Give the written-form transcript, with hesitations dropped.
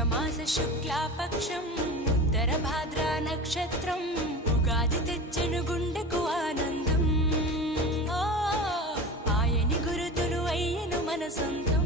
చైత్రమాస శుక్లాపక్షం ఉత్తర భాద్ర నక్షత్రం ఉగాది తెచ్చెను గుండెకు ఆనందం ఆయని గురుతులు అయ్యను మన సొంతం